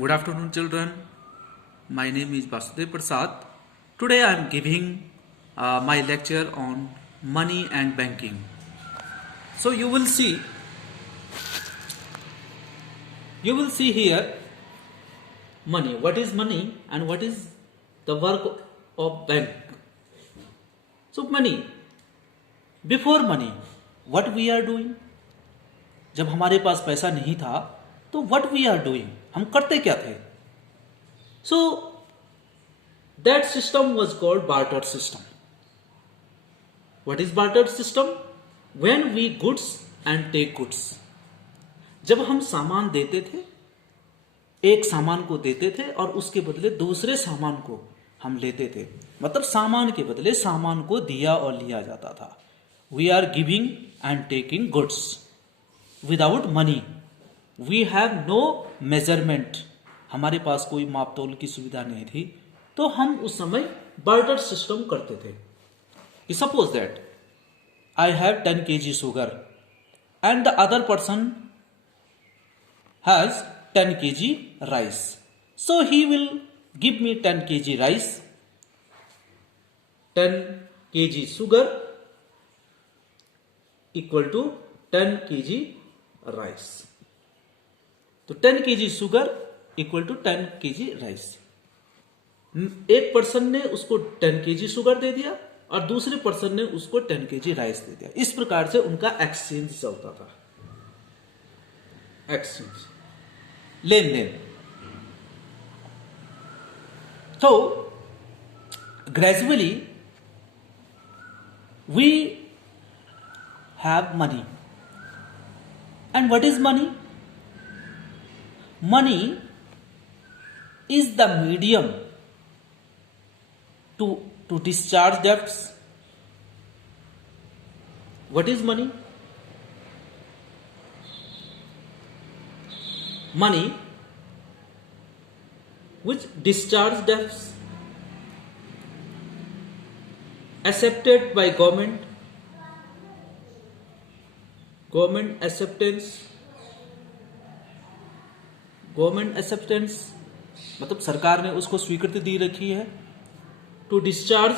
Good afternoon, children. My name is Vasudev Prasad. Today I am giving my lecture on money and banking. So you will see here money. What is money and what is the work of bank? So money. Before money, what we are doing? जब हमारे पास पैसा नहीं था तो what we are doing, हम करते क्या थे? So that system was called barter system. What is barter system? When we goods and take goods. जब हम सामान देते थे, एक सामान को देते थे और उसके बदले दूसरे सामान को हम लेते थे, मतलब सामान के बदले सामान को दिया और लिया जाता था. We are giving and taking goods without money. We have no measurement. हमारे पास कोई मापतोल की सुविधा नहीं थी, तो हम उस समय बार्टर सिस्टम करते थे. Suppose that I have 10 kg sugar and the other person has 10 kg rice. So he will give me 10 kg rice, 10 kg sugar equal to 10 kg rice. तो 10 kg sugar equal to 10 kg rice. एक person ने उसको 10 kg sugar दे दिया और दूसरे person ने उसको 10 kg rice दे दिया. इस प्रकार से उनका एक्सचेंज चलता था. एक्सचेंज, लेन देन. तो gradually we have money. And what is money? Money is the medium to discharge debts. What is money? Money which discharge debts accepted by government. Government acceptance मतलब सरकार ने उसको स्वीकृति दी रखी है. To discharge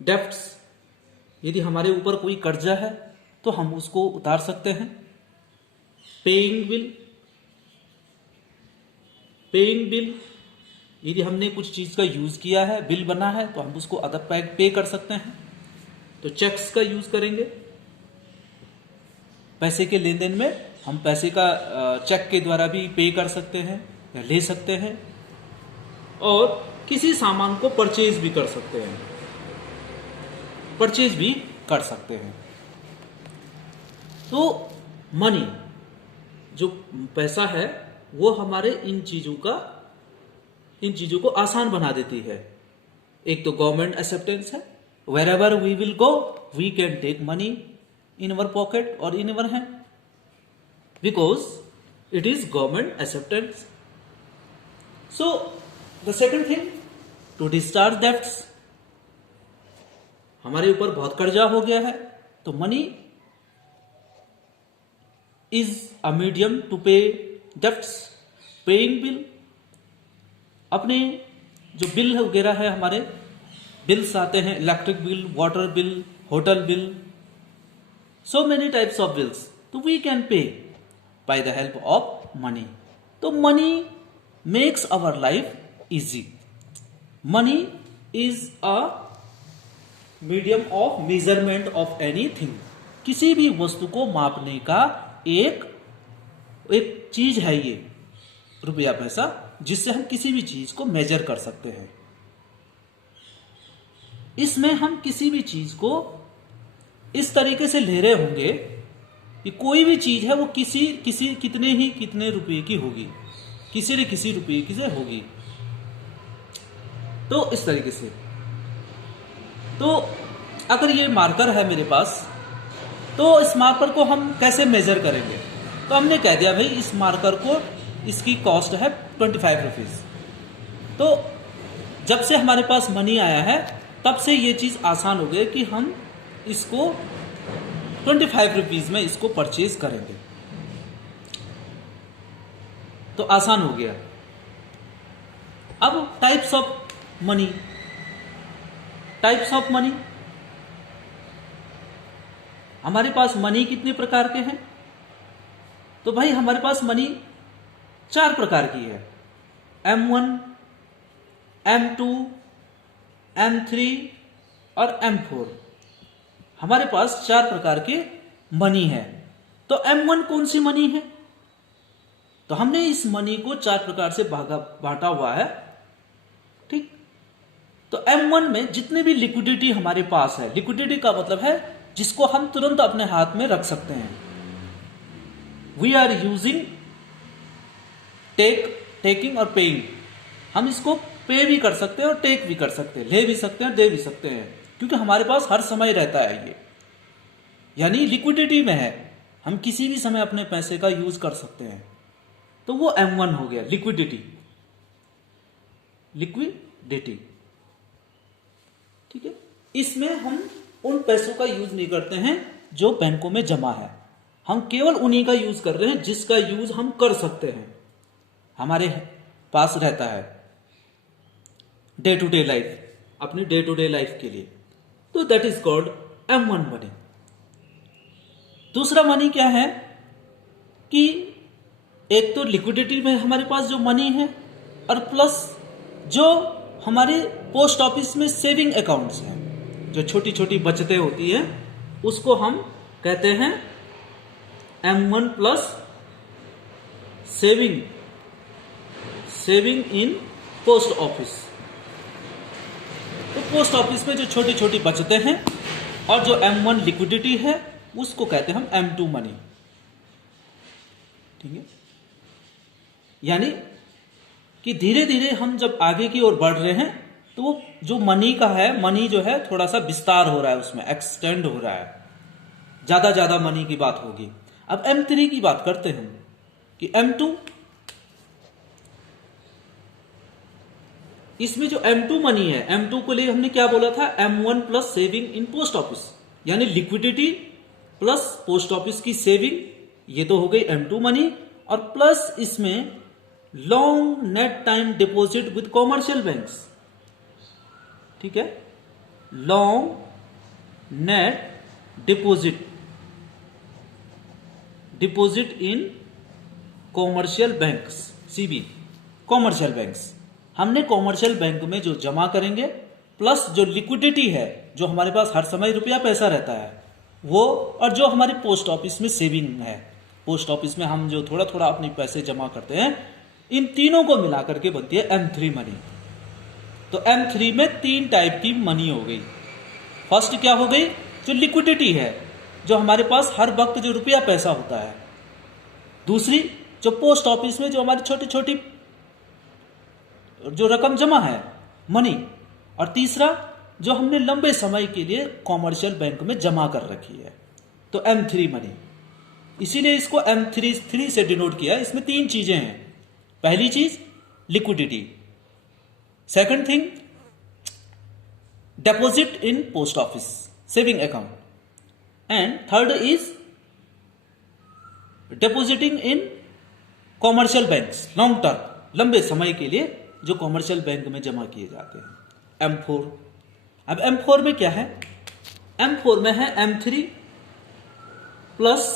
debts. यदि हमारे ऊपर कोई कर्जा है तो हम उसको उतार सकते हैं. Paying bill. यदि हमने कुछ चीज का यूज किया है, बिल बना है, तो हम उसको अदर पे कर सकते हैं. तो चेक्स का यूज करेंगे. पैसे के लेन देन में हम पैसे का चेक के द्वारा भी पे कर सकते हैं या ले सकते हैं, और किसी सामान को परचेज भी कर सकते हैं. तो मनी, जो पैसा है, वो हमारे इन चीजों को आसान बना देती है. एक तो गवर्नमेंट एक्सेप्टेंस है. Wherever we will go, we can take money in our pocket or in our hand because it is government acceptance. So the second thing, to discharge debts. हमारे ऊपर बहुत कर्जा हो गया है, तो money is a medium to pay debts. Paying bill, अपने जो बिल वगैरह है, हमारे बिल्स आते हैं, electric bill, water bill, hotel bill, so many types of bills. तो we can pay by the help of money. तो money makes our life easy. Money is a medium of measurement of anything. किसी भी वस्तु को मापने का एक चीज है ये रुपया पैसा, जिससे हम किसी भी चीज को मेजर कर सकते हैं. इसमें हम किसी भी चीज को इस तरीके से ले रहे होंगे कि कोई भी चीज है वो कितने रुपए की होगी, किसी न किसी रुपए की से होगी. तो इस तरीके से. तो अगर ये मार्कर है मेरे पास, तो इस मार्कर को हम कैसे मेजर करेंगे? तो हमने कह दिया भाई इस मार्कर को, इसकी कॉस्ट है 25 रुपीज. तो जब से हमारे पास मनी आया है, तब से ये चीज आसान हो गई कि हम इसको 25 रुपीज में इसको परचेज करेंगे. तो आसान हो गया। अब types of money, types of money, हमारे पास मनी कितने प्रकार के हैं? तो भाई हमारे पास मनी 4 प्रकार की है, M1, M2, M3 और M4। हमारे पास 4 प्रकार के मनी है। तो M1 कौन सी मनी है? तो हमने इस मनी को 4 प्रकार से बांटा हुआ है, ठीक। तो M1 में जितने भी लिक्विडिटी हमारे पास है, लिक्विडिटी का मतलब है जिसको हम तुरंत अपने हाथ में रख सकते हैं। वी आर यूजिंग टेकिंग और पेइंग। हम इसको पे भी कर सकते हैं और टेक भी कर सकते हैं, ले भी सकते हैं, दे भी सकते हैं, क्योंकि हमारे पास हर समय रहता है ये, यानी लिक्विडिटी में है, हम किसी भी समय अपने पैसे का यूज कर सकते हैं। तो वो M1 हो गया, लिक्विडिटी, लिक्विडिटी, ठीक है। इसमें हम उन पैसों का यूज नहीं करते हैं जो बैंकों में जमा है, हम केवल उन्हीं का यूज कर रहे हैं जिसका यूज हम कर सकते हैं, हमारे पास रहता है डे टू डे लाइफ, अपनी डे टू डे लाइफ के लिए। तो that is called M1 money. दूसरा मनी क्या है कि एक तो लिक्विडिटी में हमारे पास जो मनी है, और प्लस जो हमारे पोस्ट ऑफिस में सेविंग अकाउंट्स हैं, जो छोटी छोटी बचतें होती हैं, उसको हम कहते हैं M1 plus saving, saving in post office. तो पोस्ट ऑफिस में जो छोटी छोटी बचतें हैं और जो M1 लिक्विडिटी है, उसको कहते हैं हम M2 मनी, ठीक है। यानी कि धीरे धीरे हम जब आगे की ओर बढ़ रहे हैं, तो वो जो मनी का है, मनी जो है थोड़ा सा विस्तार हो रहा है, उसमें एक्सटेंड हो रहा है, ज्यादा मनी की बात होगी। अब M3 की बात करते हैं कि M2, इसमें जो M2 मनी है, M2 को लिए हमने क्या बोला था, M1 plus saving in post office, यानी लिक्विडिटी प्लस पोस्ट ऑफिस की सेविंग, ये तो हो गई M2 मनी, और प्लस इसमें long net time deposit with commercial banks, ठीक है, long net deposit in commercial banks, CB, commercial banks. हमने कॉमर्शियल बैंक में जो जमा करेंगे, प्लस जो लिक्विडिटी है, जो हमारे पास हर समय रुपया पैसा रहता है वो, और जो हमारे पोस्ट ऑफिस में सेविंग है, पोस्ट ऑफिस में हम जो थोड़ा थोड़ा अपने पैसे जमा करते हैं, इन तीनों को मिलाकर के बनती है M3 मनी। तो M3 में 3 टाइप की मनी हो गई। फर्स्ट क्या हो गई, जो लिक्विडिटी है, जो हमारे पास हर वक्त जो रुपया पैसा होता है। दूसरी, जो पोस्ट ऑफिस में जो हमारी छोटी छोटी जो रकम जमा है, मनी। और तीसरा, जो हमने लंबे समय के लिए कॉमर्शियल बैंक में जमा कर रखी है, तो M3 मनी। इसीलिए इसको M3 से डिनोट किया है। इसमें 3 चीजें हैं। पहली चीज liquidity, second thing deposit in post office saving account, and third is depositing in commercial banks, long term, लंबे समय के लिए जो कॉमर्शियल बैंक में जमा किए जाते हैं, M4। अब M4 में क्या है, M4 में है M3 plus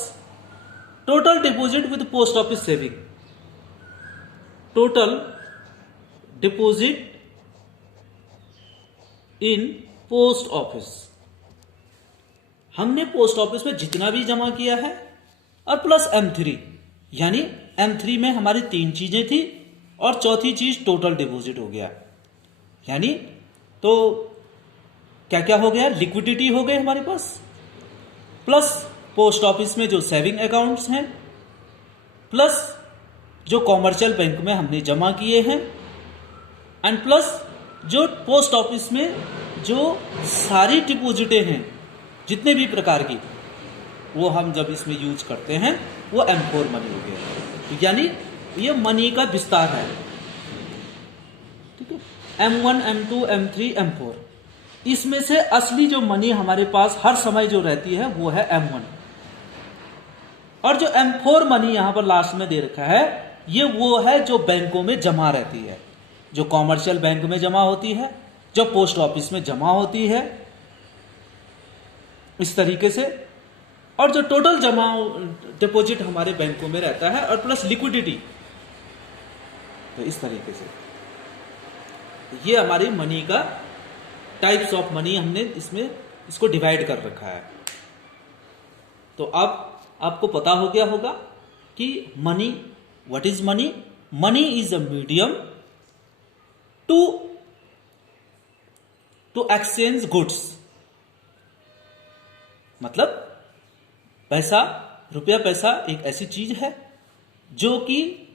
total deposit with post office saving, total deposit in post office. हमने पोस्ट ऑफिस में जितना भी जमा किया है, और प्लस M3, यानी M3 में हमारी 3 चीजें थी, और चौथी चीज टोटल डिपॉजिट हो गया। यानी तो क्या क्या हो गया, लिक्विडिटी हो गए हमारे पास, प्लस पोस्ट ऑफिस में जो सेविंग अकाउंट्स हैं, प्लस जो कॉमर्शियल बैंक में हमने जमा किए हैं, एंड प्लस जो पोस्ट ऑफिस में जो सारी डिपॉजिटें हैं जितने भी प्रकार की, वो हम जब इसमें यूज करते हैं, वो M4 मनी हो गया। यानी ये मनी का विस्तार है, ठीक है। M1, M2, M3, M4, इसमें से असली जो मनी हमारे पास हर समय जो रहती है वो है M1, और जो M4 मनी यहां पर लास्ट में दे रखा है, ये वो है जो बैंकों में जमा रहती है, जो कॉमर्शियल बैंक में जमा होती है, जो पोस्ट ऑफिस में जमा होती है, इस तरीके से। और जो टोटल जमा डिपॉजिट हमारे बैंकों में रहता है और प्लस लिक्विडिटी, तो इस तरीके से ये हमारी मनी का टाइप्स ऑफ मनी हमने इसमें इसको डिवाइड कर रखा है। तो अब आपको पता हो गया होगा कि money, what is money? Money is a medium to exchange goods. मतलब पैसा, रुपया पैसा एक ऐसी चीज है जो कि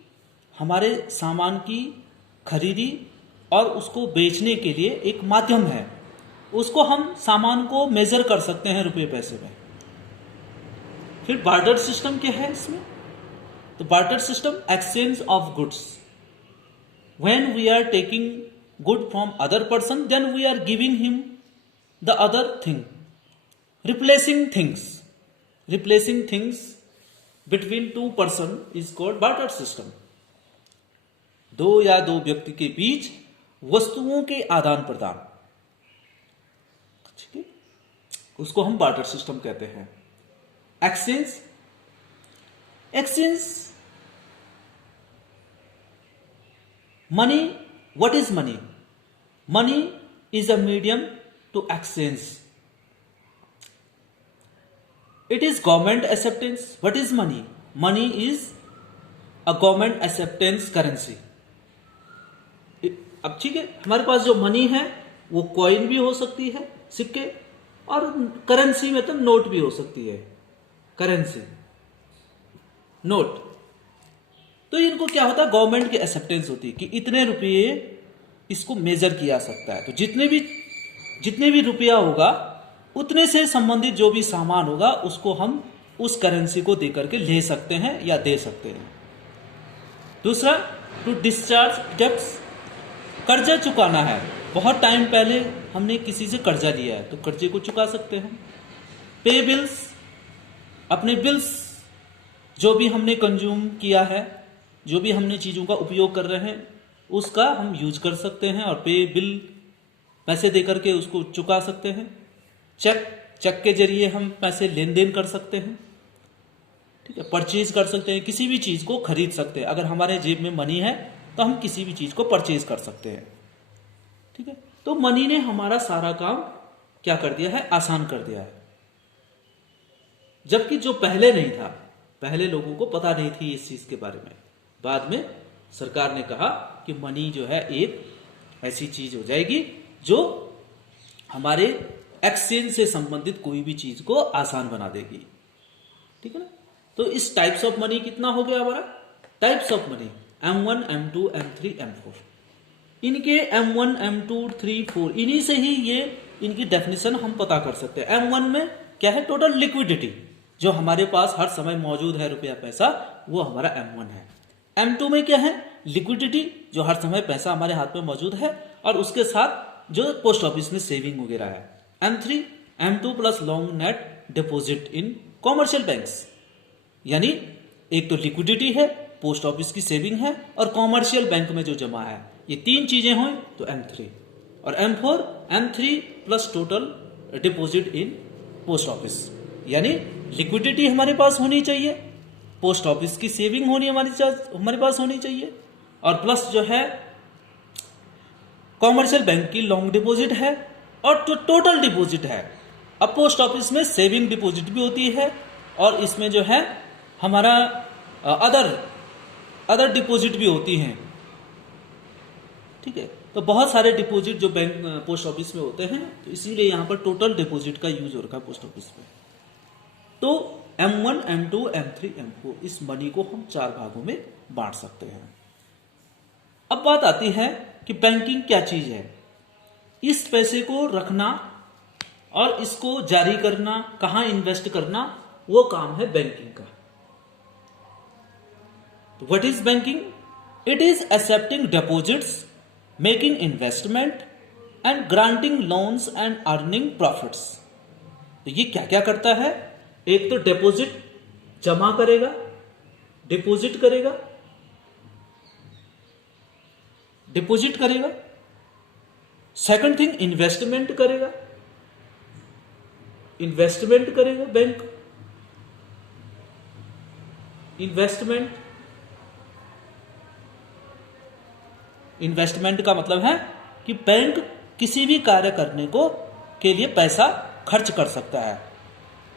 हमारे सामान की खरीदी और उसको बेचने के लिए एक माध्यम है। उसको हम सामान को मेजर कर सकते हैं रुपये पैसे में। फिर बार्टर सिस्टम क्या है इसमें? तो barter system exchange of goods. When we are taking good from other person, then we are giving him the other thing. Replacing things between two person is called barter system. दो या दो व्यक्ति के बीच वस्तुओं के आदान प्रदान, ठीक है, उसको हम बार्टर सिस्टम कहते हैं। Exchange money, what is money? Money is a medium to exchange. It is government acceptance. What is money? Money is a government acceptance currency. अब ठीक है, हमारे पास जो मनी है वो कॉइन भी हो सकती है, सिक्के, और करेंसी में तो नोट भी हो सकती है, करेंसी नोट। तो इनको क्या होता है? गवर्नमेंट की एक्सेप्टेंस होती है कि इतने रुपये इसको मेजर किया सकता है। तो जितने भी रुपया होगा उतने से संबंधित जो भी सामान होगा उसको हम उस करेंसी को देकर के ले सकते हैं या दे सकते हैं। दूसरा, टू डिस्चार्ज डेब्ट्स, कर्जा चुकाना है। बहुत टाइम पहले हमने किसी से कर्जा लिया है तो कर्जे को चुका सकते हैं। पे बिल्स, अपने बिल्स जो भी हमने कंज्यूम किया है, जो भी हमने चीज़ों का उपयोग कर रहे हैं उसका हम यूज कर सकते हैं और पे बिल पैसे दे करके उसको चुका सकते हैं। चेक के जरिए हम पैसे लेन देन कर सकते हैं, ठीक है, परचेज कर सकते हैं, किसी भी चीज़ को खरीद सकते हैं। अगर हमारे जेब में मनी है तो हम किसी भी चीज़ को परचेज कर सकते हैं, ठीक है। तो मनी ने हमारा सारा काम क्या कर दिया है? आसान कर दिया है। जबकि जो पहले नहीं था, पहले लोगों को पता नहीं थी इस चीज़ के बारे में। बाद में सरकार ने कहा कि मनी जो है एक ऐसी चीज़ हो जाएगी जो हमारे एक्सचेंज से संबंधित कोई भी चीज़ को आसान बना देगी, ठीक है ना। तो इस टाइप्स ऑफ मनी कितना हो गया हमारा? Types of money M1, M2, M3, M4। इनके M1, M2, 3, 4 इन्हीं से ही ये इनकी डेफिनेशन हम पता कर सकते हैं। M1 में क्या है? टोटल लिक्विडिटी, जो हमारे पास हर समय मौजूद है रुपया पैसा, वो हमारा M1 है। M2 में क्या है? लिक्विडिटी, जो हर समय पैसा हमारे हाथ में मौजूद है और उसके साथ जो पोस्ट ऑफिस में सेविंग वगैरह है। M3, M2 plus long net deposit in commercial banks, यानी एक तो लिक्विडिटी है, पोस्ट ऑफिस की सेविंग है और कॉमर्शियल बैंक में जो जमा है, ये तीन चीजें हो तो M3। और M4, M3 plus total deposit in post office, यानी लिक्विडिटी हमारे पास होनी चाहिए, पोस्ट ऑफिस की सेविंग होनी हमारे पास होनी चाहिए, और प्लस जो है कॉमर्शियल बैंक की लॉन्ग डिपॉजिट है और टोटल डिपॉजिट है। अब पोस्ट ऑफिस में सेविंग डिपॉजिट भी होती है और इसमें जो है हमारा अदर डिपॉजिट भी होती हैं, ठीक है। तो बहुत सारे डिपॉजिट जो बैंक पोस्ट ऑफिस में होते हैं, तो इसीलिए यहां पर टोटल डिपॉजिट का यूज हो रखा है पोस्ट ऑफिस में। तो M1, M2, M3, M4 इस मनी को हम 4 भागों में बांट सकते हैं। अब बात आती है कि बैंकिंग क्या चीज है। इस पैसे को रखना और इसको जारी करना, कहां इन्वेस्ट करना, वो काम है बैंकिंग का। तो what is banking? It is accepting deposits, making investment and granting loans and earning profits. तो ये क्या क्या करता है? एक तो डिपॉजिट जमा करेगा, डिपॉजिट करेगा, डिपॉजिट करेगा। सेकंड थिंग, इन्वेस्टमेंट करेगा। इन्वेस्टमेंट करेगा बैंक। इन्वेस्टमेंट का मतलब है कि बैंक किसी भी कार्य करने को के लिए पैसा खर्च कर सकता है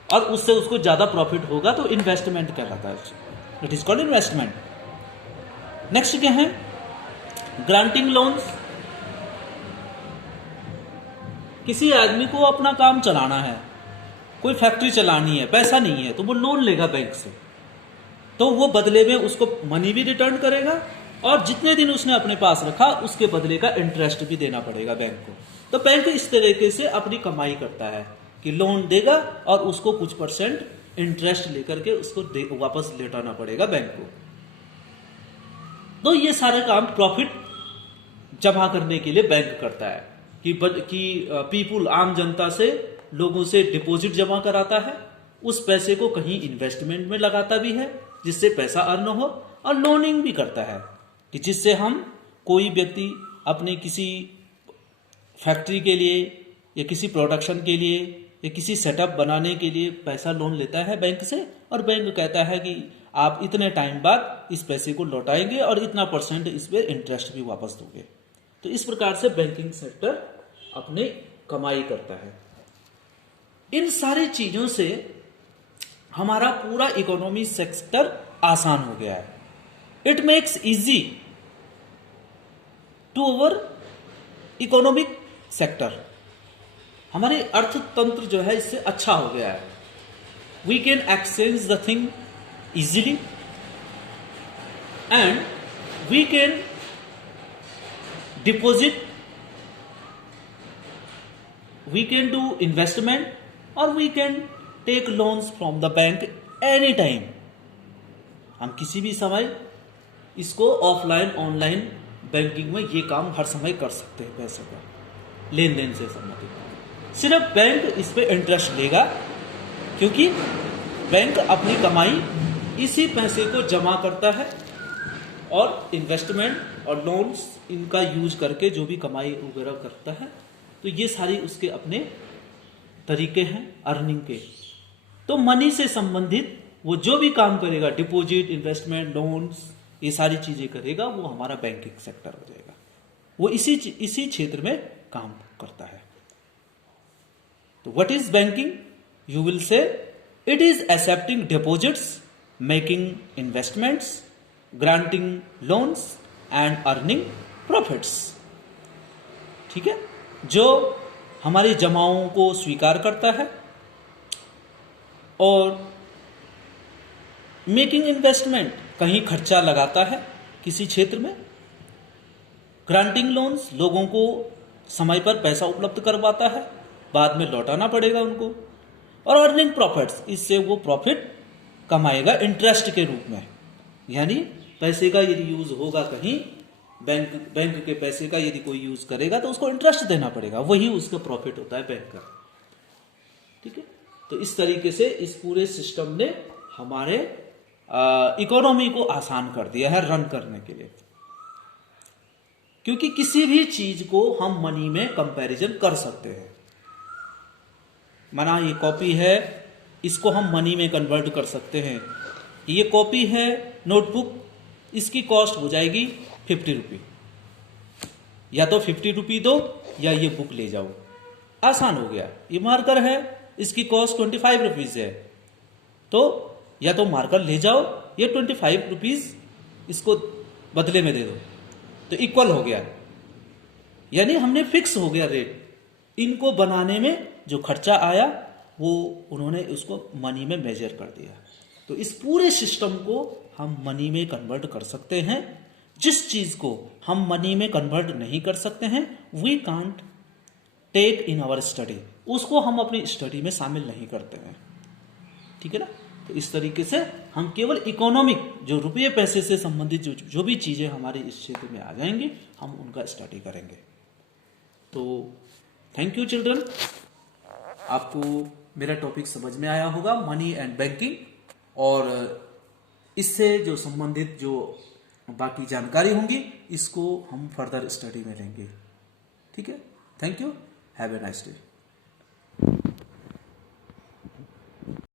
और उससे उसको ज्यादा प्रॉफिट होगा तो इन्वेस्टमेंट कहलाता है। It is called investment. Next क्या है? Granting loans. किसी आदमी को अपना काम चलाना है, कोई फैक्ट्री चलानी है, पैसा नहीं है तो वो लोन लेगा बैंक से, तो वो बदले में उसको मनी भी रिटर्न करेगा और जितने दिन उसने अपने पास रखा उसके बदले का इंटरेस्ट भी देना पड़ेगा बैंक को। तो बैंक इस तरीके से अपनी कमाई करता है कि लोन देगा और उसको कुछ % इंटरेस्ट लेकर के उसको वापस लौटाना पड़ेगा बैंक को। तो ये सारे काम प्रॉफिट जमा करने के लिए बैंक करता है कि पीपुल, आम जनता से, लोगों से डिपॉजिट जमा कराता है, उस पैसे को कहीं इन्वेस्टमेंट में लगाता भी है जिससे पैसा अर्न हो, और लोनिंग भी करता है कि जिससे हम, कोई व्यक्ति अपने किसी फैक्ट्री के लिए या किसी प्रोडक्शन के लिए या किसी सेटअप बनाने के लिए पैसा लोन लेता है बैंक से, और बैंक कहता है कि आप इतने टाइम बाद इस पैसे को लौटाएंगे और इतना % इस पर इंटरेस्ट भी वापस दोगे। तो इस प्रकार से बैंकिंग सेक्टर अपने कमाई करता है। इन सारी चीजों से हमारा पूरा इकोनॉमी सेक्टर आसान हो गया है। It makes easy to our economic sector. हमारे अर्थतंत्र जो है इससे अच्छा हो गया है। We can exchange the thing easily and we can deposit, we can do investment और we can take loans from the bank any time। हम किसी भी समय इसको ऑफलाइन ऑनलाइन बैंकिंग में ये काम हर समय कर सकते हैं। पैसे का लेन देन से संबंधित सिर्फ बैंक इस पे इंटरेस्ट लेगा, क्योंकि बैंक अपनी कमाई इसी पैसे को जमा करता है और इन्वेस्टमेंट और लोन्स इनका यूज करके जो भी कमाई वगैरह करता है, तो ये सारी उसके अपने तरीके हैं अर्निंग के। तो मनी से संबंधित वो जो भी काम करेगा, डिपॉजिट, इन्वेस्टमेंट, लोन्स, ये सारी चीजें करेगा, वो हमारा बैंकिंग सेक्टर हो जाएगा। वो इसी क्षेत्र में काम करता है। तो what is banking? You will say it is accepting deposits, making investments, granting loans and earning profits. ठीक है, जो हमारी जमाओं को स्वीकार करता है और मेकिंग इन्वेस्टमेंट, कहीं खर्चा लगाता है किसी क्षेत्र में, ग्रांटिंग लोन्स, लोगों को समय पर पैसा उपलब्ध करवाता है, बाद में लौटाना पड़ेगा उनको, और अर्निंग प्रॉफिट्स, इससे वो प्रॉफिट कमाएगा इंटरेस्ट के रूप में। यानी पैसे का यदि यूज होगा कहीं, बैंक के पैसे का यदि कोई यूज करेगा तो उसको इंटरेस्ट देना पड़ेगा, वही उसका प्रॉफिट होता है बैंक का। ठीक है, तो इस तरीके से इस पूरे सिस्टम ने हमारे इकोनॉमी को आसान कर दिया है रन करने के लिए, क्योंकि किसी भी चीज को हम मनी में कंपैरिजन कर सकते हैं। माना ये कॉपी है, इसको हम मनी में कन्वर्ट कर सकते हैं। ये कॉपी है नोटबुक, इसकी कॉस्ट हो जाएगी 50 रुपये, या तो 50 रुपये दो या ये बुक ले जाओ, आसान हो गया। ये मार्कर है, इसकी कॉस्ट 25 रुपीज है, तो या तो मार्कर ले जाओ, ये 25 रुपीज इसको बदले में दे दो, तो इक्वल हो गया। यानी हमने फिक्स हो गया रेट। इनको बनाने में जो खर्चा आया वो उन्होंने उसको मनी में मेजर कर दिया। तो इस पूरे सिस्टम को हम मनी में कन्वर्ट कर सकते हैं। जिस चीज को हम मनी में कन्वर्ट नहीं कर सकते हैं, we can't take in our study, उसको हम अपनी स्टडी में शामिल नहीं करते हैं। ठीक है ना। तो इस तरीके से हम केवल इकोनॉमिक, जो रुपये पैसे से संबंधित जो भी चीजें हमारे इस क्षेत्र में आ जाएंगी, हम उनका स्टडी करेंगे। तो थैंक यू चिल्ड्रन, आपको मेरा टॉपिक समझ में आया होगा, मनी एंड बैंकिंग, और इससे जो संबंधित जो बाकी जानकारी होंगी, इसको हम फर्दर स्टडी में लेंगे। ठीक है, thank you, have a nice day.